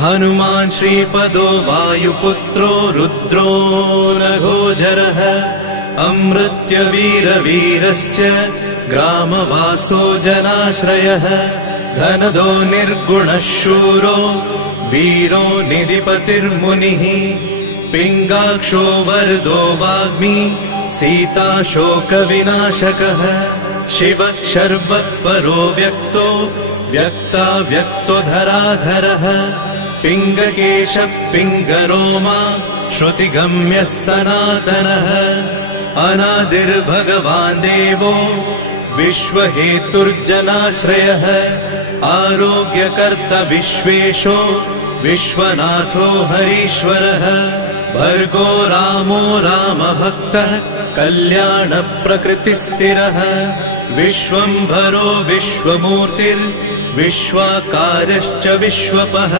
हनुमान् श्रीपदो वायुपुत्रो रुद्रो नघोजरः अमृत्यवीरवीरश्च ग्रामवासो जनाश्रयः धनदो निर्गुणः शूरो वीरो निधिपतिर्मुनिः पिङ्गाक्षो वरदो वाग्मी सीता शोकविनाशकः शिवः शर्वः परो व्यक्तो व्यक्तो धराधरः पिङ्गकेशः पिङ्गरोमा श्रुतिगम्यः सनातनः अनादिर्भगवान् देवो विश्वहेतुर्जनाश्रयः आरोग्यकर्ता विश्वेशो विश्वनाथो हरीश्वरः भर्गो रामो रामभक्तः कल्याणप्रकृतिस्थिरः विश्वम्भरो विश्वमूर्तिर्विश्वाकारश्च विश्वपः।